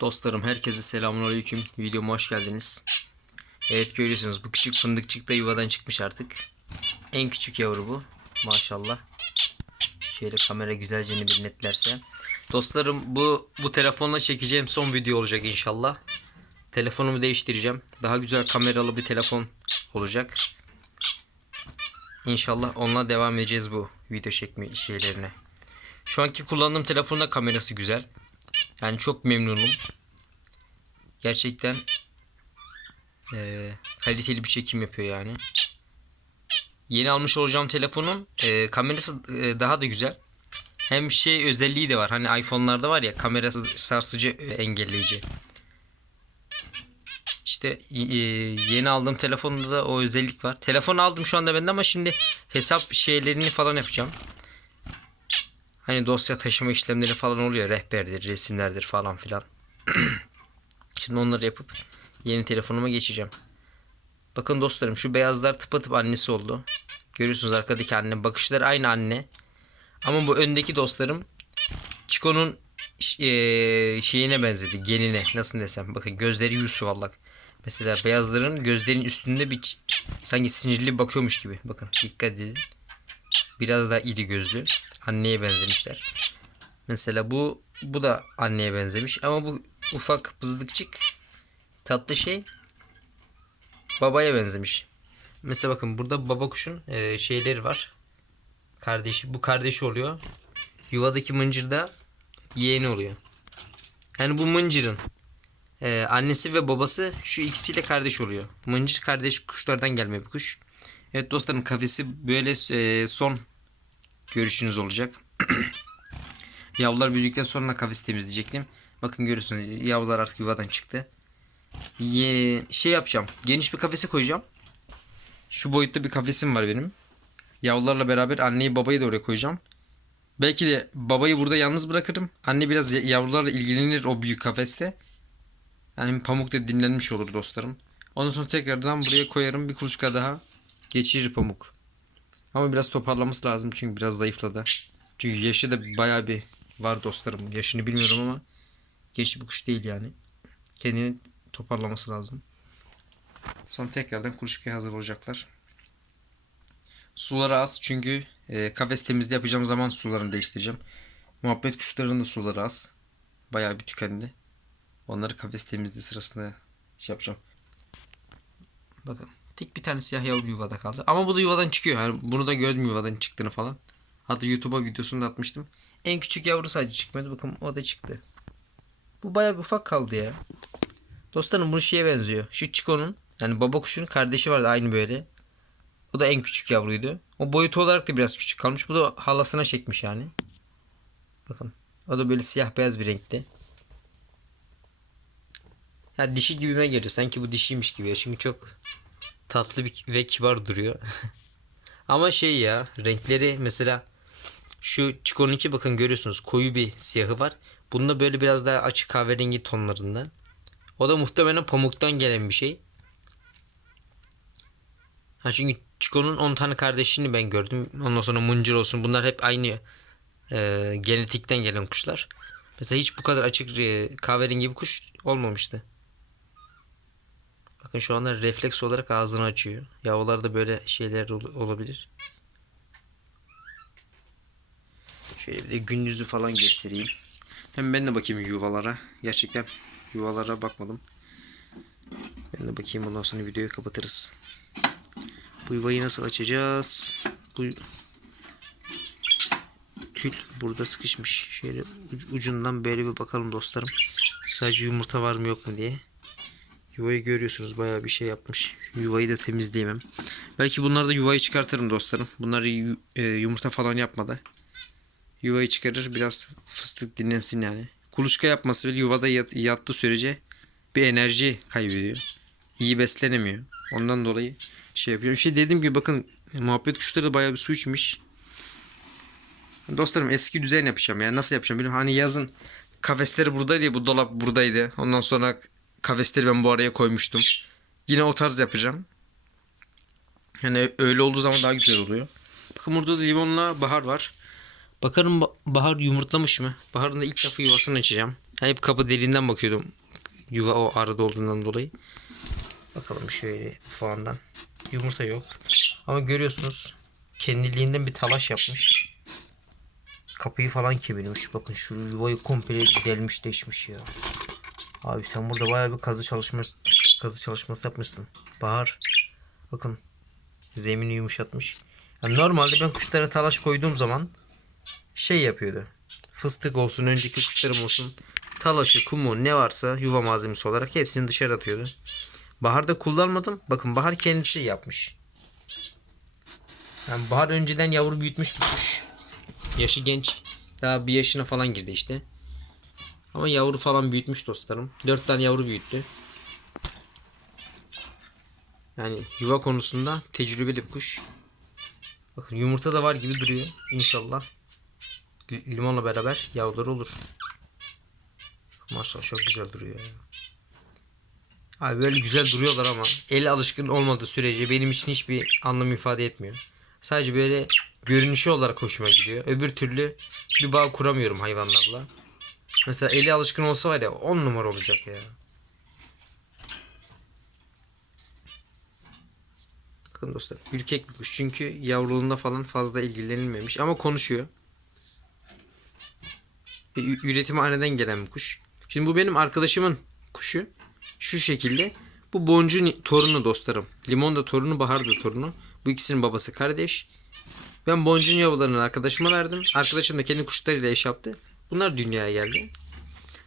Dostlarım herkese selamünaleyküm. Videoma hoş geldiniz. Evet görüyorsunuz bu küçük fındıkçık da yuvadan çıkmış artık. En küçük yavru bu. Maşallah. Şöyle kamera güzelce bir netlerse. Dostlarım bu bu telefonla çekeceğim son video olacak inşallah. Telefonumu değiştireceğim. Daha güzel kameralı bir telefon olacak. İnşallah onunla devam edeceğiz bu video çekme şeylerine. Şu anki kullandığım telefonun da kamerası güzel. Yani çok memnunum. Gerçekten eee, kaliteli bir çekim yapıyor yani. Yeni almış olacağım telefonun eee, kamerası eee, daha da güzel. Hem şey özelliği de var. Hani iPhone'larda var ya kamerası sarsıcı engelleyici. İşte eee, yeni aldığım telefonda da o özellik var. Telefon aldım şu anda bende ama şimdi hesap şeylerini falan yapacağım. Hani dosya taşıma işlemleri falan oluyor. Rehberdir, resimlerdir falan filan. Şimdi onları yapıp yeni telefonuma geçeceğim. Bakın dostlarım şu beyazlar tıpatıp annesi oldu. Görüyorsunuz arkadaki anne. Bakışlar aynı anne. Ama bu öndeki dostlarım Chico'nun eee, şeyine benzedi. Genine. Nasıl desem. Bakın gözleri yüz yuvarlak. Mesela beyazların gözlerinin üstünde bir sanki sinirli bakıyormuş gibi. Bakın dikkat edin. Biraz daha iri gözlü. Anneye benzemişler. Mesela bu bu da anneye benzemiş ama bu ufak bızdıkçık tatlı şey babaya benzemiş. Mesela bakın burada baba kuşun e, şeyleri var. Kardeşi bu kardeşi oluyor. Yuvadaki mıncır da yeğeni oluyor. Yani bu mıncırın e, annesi ve babası şu ikisiyle kardeş oluyor. Mıncır kardeş kuşlardan gelme bir kuş. Evet dostlarım kafesi böyle e, son görüşünüz olacak. Yavrular büyüdükten sonra kafesi temizleyecektim. Bakın görüyorsunuz yavrular artık yuvadan çıktı. Ye, şey yapacağım. Geniş bir kafese koyacağım. Şu boyutta bir kafesim var benim. Yavrularla beraber anneyi babayı da oraya koyacağım. Belki de babayı burada yalnız bırakırım. Anne biraz ya- yavrularla ilgilenir o büyük kafeste. Yani pamuk da dinlenmiş olur dostlarım. Ondan sonra tekrardan buraya koyarım bir kuluçka daha. Geçirir pamuk. Ama biraz toparlaması lazım çünkü biraz zayıfladı. Çünkü yaşı da bayağı bir var dostlarım. Yaşını bilmiyorum ama genç bir kuş değil yani. Kendini toparlaması lazım. Sonra tekrardan kuluçkaya hazır olacaklar. Suları az çünkü e, kafes temizliği yapacağım zaman sularını değiştireceğim. Muhabbet kuşlarının da suları az. Bayağı bir tükendi. Onları kafes temizliği sırasında şey yapacağım. Bakın tek bir tane siyah yavru yuvada kaldı. Ama bu da yuvadan çıkıyor. Yani bunu da gördüm yuvadan çıktığını falan. Hatta YouTube'a videosunu da atmıştım. En küçük yavru sadece çıkmadı. Bakın o da çıktı. Bu bayağı bir ufak kaldı ya. Dostlarım bu şeye benziyor. Şu Chico'nun yani baba kuşunun kardeşi vardı aynı böyle. O da en küçük yavruydu. O boyutu olarak da biraz küçük kalmış. Bu da halasına çekmiş yani. Bakın. O da böyle siyah beyaz bir renkte. Ya dişi gibime geliyor. Sanki bu dişiymiş gibi. Çünkü çok tatlı bir ve kibar duruyor. Ama şey ya renkleri mesela şu Chico'nunki bakın görüyorsunuz koyu bir siyahı var. Bunda böyle biraz daha açık kahverengi tonlarında. O da muhtemelen pamuktan gelen bir şey. Ha çünkü Chico'nun 10 tane kardeşini ben gördüm. Ondan sonra Muncir olsun. Bunlar hep aynı e, genetikten gelen kuşlar. Mesela hiç bu kadar açık e, kahverengi bir kuş olmamıştı. Bakın şu anda refleks olarak ağzını açıyor. Yavrularda böyle şeyler ol- olabilir. Şöyle bir de gündüzü falan göstereyim. Hem ben de bakayım yuvalara. Gerçekten yuvalara bakmadım. Ben de bakayım ondan sonra videoyu kapatırız. Bu yuvayı nasıl açacağız? Bu tül burada sıkışmış. Şöyle uc- ucundan böyle bir bakalım dostlarım. Sadece yumurta var mı yok mu diye. Yuvayı görüyorsunuz bayağı bir şey yapmış. Yuvayı da temizleyemem. Belki bunları da yuvayı çıkartırım dostlarım. Bunları yu- e, yumurta falan yapmadı. Yuvayı çıkarır biraz fıstık dinlensin yani. Kuluçka yapması bile yuvada yat- yattığı sürece bir enerji kaybediyor. İyi beslenemiyor. Ondan dolayı şey yapıyorum. Şey dediğim gibi bakın muhabbet kuşları da bayağı bir su içmiş. Dostlarım eski düzen yapacağım ya. Nasıl yapacağım bilmiyorum. Hani yazın kafesleri buradaydı ya bu dolap buradaydı. Ondan sonra kafesleri ben bu araya koymuştum. Yine o tarz yapacağım. Yani öyle olduğu zaman daha güzel oluyor. Bakın burada da limonla bahar var. Bakarım ba- bahar yumurtlamış mı? Baharın da ilk defa yuvasını açacağım. hep kapı deliğinden bakıyordum. Yuva o arada olduğundan dolayı. Bakalım şöyle falandan. Yumurta yok. Ama görüyorsunuz kendiliğinden bir talaş yapmış. Kapıyı falan kemirmiş. Bakın şu yuvayı komple delmiş deşmiş ya. Abi sen burada bayağı bir kazı çalışması kazı çalışması yapmışsın. Bahar. Bakın zemini yumuşatmış. Yani normalde ben kuşlara talaş koyduğum zaman şey yapıyordu. Fıstık olsun, önceki kuşlarım olsun. Talaşı, kumu ne varsa yuva malzemesi olarak hepsini dışarı atıyordu. Baharda kullanmadım. Bakın Bahar kendisi yapmış. Yani Bahar önceden yavru büyütmüş bir kuş. Yaşı genç. Daha bir yaşına falan girdi işte. Ama yavru falan büyütmüş dostlarım. Dört tane yavru büyüttü. Yani yuva konusunda tecrübeli kuş. Bakın yumurta da var gibi duruyor. İnşallah. Li- Limonla beraber yavruları olur. Maşallah çok güzel duruyor ya. Abi böyle güzel duruyorlar ama el alışkın olmadığı sürece benim için hiçbir anlam ifade etmiyor. Sadece böyle görünüşü olarak hoşuma gidiyor. Öbür türlü bir bağ kuramıyorum hayvanlarla. Mesela eli alışkın olsa var ya 10 numara olacak ya. Bakın dostlar ürkek bir kuş çünkü yavruluğunda falan fazla ilgilenilmemiş ama konuşuyor. Bir ü- üretimhaneden gelen bir kuş. Şimdi bu benim arkadaşımın kuşu. Şu şekilde. Bu boncuğun torunu dostlarım. Limon da torunu, Bahar da torunu. Bu ikisinin babası kardeş. Ben boncuğun yavrularını arkadaşıma verdim. Arkadaşım da kendi kuşlarıyla eş yaptı. Bunlar dünyaya geldi.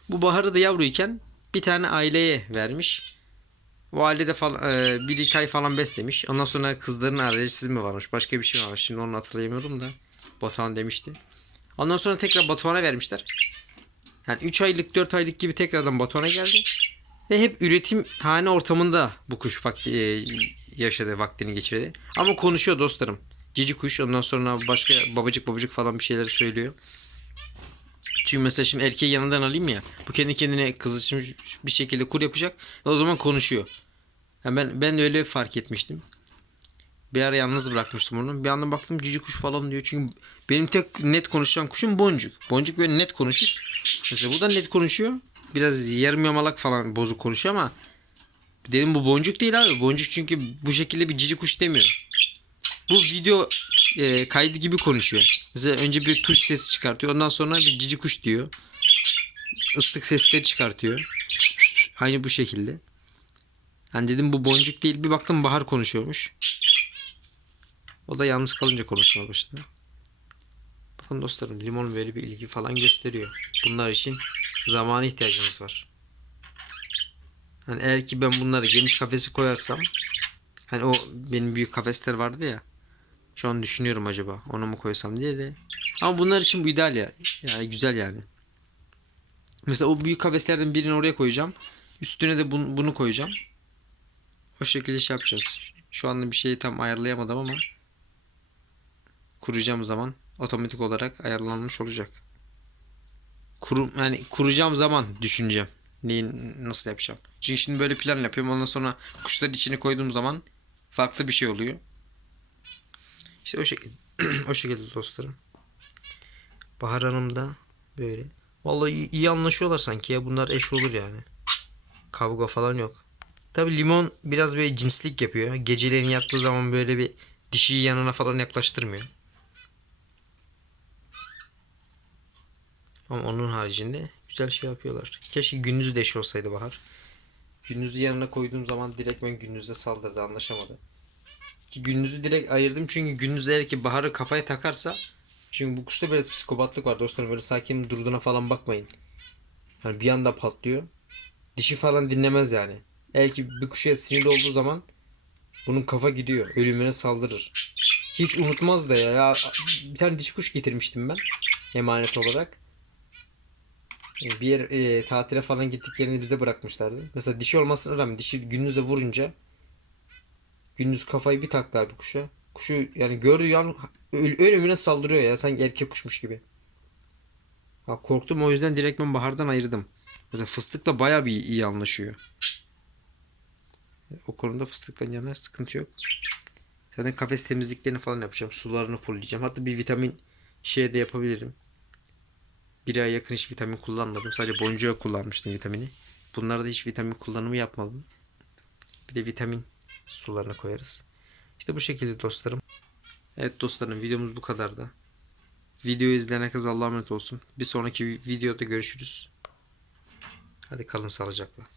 Bu Bahar'ı da yavruyken bir tane aileye vermiş. O ailede falan, e, bir iki ay falan beslemiş. Ondan sonra kızların alerjisi mi varmış? Başka bir şey varmış. Şimdi onu hatırlayamıyorum da. Batuhan demişti. Ondan sonra tekrar Batuhan'a vermişler. Yani 3 aylık 4 aylık gibi tekrardan Batuhan'a geldi. Ve hep üretim hane ortamında bu kuş vakti, e, yaşadı, vaktini geçirdi. Ama konuşuyor dostlarım. Cici kuş ondan sonra başka babacık babacık falan bir şeyler söylüyor. Çünkü mesela şimdi erkeği yanından alayım ya. Bu kendi kendine kızışmış bir şekilde kur yapacak. Ve o zaman konuşuyor. Yani ben, ben de öyle fark etmiştim. Bir ara yalnız bırakmıştım onu. Bir anda baktım cici kuş falan diyor. Çünkü benim tek net konuşan kuşum Boncuk. Boncuk böyle net konuşur. Mesela bu da net konuşuyor. Biraz yarım yamalak falan bozuk konuşuyor ama dedim bu boncuk değil abi. Boncuk çünkü bu şekilde bir cici kuş demiyor. Bu video e, kaydı gibi konuşuyor. Mesela önce bir tuş sesi çıkartıyor. Ondan sonra bir cici kuş diyor. Islık sesleri çıkartıyor. Aynı bu şekilde. Hani dedim bu boncuk değil. Bir baktım Bahar konuşuyormuş. O da yalnız kalınca konuşmaya başladı. Bakın dostlarım limon böyle bir ilgi falan gösteriyor. Bunlar için zamana ihtiyacımız var. Hani eğer ki ben bunları geniş kafesi koyarsam hani o benim büyük kafesler vardı ya. Şu an düşünüyorum acaba onu mu koysam diye de. Ama bunlar için bu ideal ya. Yani güzel yani. Mesela o büyük kafeslerden birini oraya koyacağım. Üstüne de bunu, bunu koyacağım. O şekilde şey yapacağız. Şu anda bir şeyi tam ayarlayamadım ama kuracağım zaman otomatik olarak ayarlanmış olacak. Kurum yani kuracağım zaman düşüneceğim. Neyi nasıl yapacağım. Çünkü şimdi böyle plan yapıyorum. Ondan sonra kuşları içine koyduğum zaman farklı bir şey oluyor. İşte o şekilde o şekilde dostlarım. Bahar Hanım da böyle. Vallahi iyi, iyi anlaşıyorlar sanki ya. Bunlar eş olur yani. Kavga falan yok. Tabi limon biraz böyle cinslik yapıyor. Gecelerini yattığı zaman böyle bir dişiyi yanına falan yaklaştırmıyor. Ama onun haricinde güzel şey yapıyorlar. Keşke gündüzü de eş olsaydı Bahar. Gündüzü yanına koyduğum zaman direkt ben gündüzde saldırdı anlaşamadı. Ki direkt ayırdım çünkü gündüz eğer ki Bahar'ı kafaya takarsa çünkü bu kuşta biraz psikopatlık var dostlarım böyle sakin durduğuna falan bakmayın. Hani bir anda patlıyor. Dişi falan dinlemez yani. Eğer ki bir kuşa sinirli olduğu zaman bunun kafa gidiyor. Ölümüne saldırır. Hiç unutmaz da ya. ya bir tane dişi kuş getirmiştim ben. Emanet olarak. E, Bir yer e, tatile falan gittiklerini bize bırakmışlardı. Mesela dişi olmasına rağmen dişi gündüzde vurunca gündüz kafayı bir taktı abi kuşa. Kuşu yani gördüğü an öl- ölümüne saldırıyor ya. Sanki erkek kuşmuş gibi. Ha, korktum o yüzden direkt ben bahardan ayırdım. Mesela fıstıkla baya bir iyi anlaşıyor. O konuda fıstıkla yana sıkıntı yok. Zaten kafes temizliklerini falan yapacağım. Sularını fullleyeceğim. Hatta bir vitamin şey de yapabilirim. Bir aya yakın hiç vitamin kullanmadım. Sadece boncuğa kullanmıştım vitamini. Bunlarda hiç vitamin kullanımı yapmadım. Bir de vitamin sularına koyarız. İşte bu şekilde dostlarım. Evet dostlarım videomuz bu kadardı. Videoyu izleyen herkese Allah'a emanet olsun. Bir sonraki videoda görüşürüz. Hadi kalın sağlıcakla.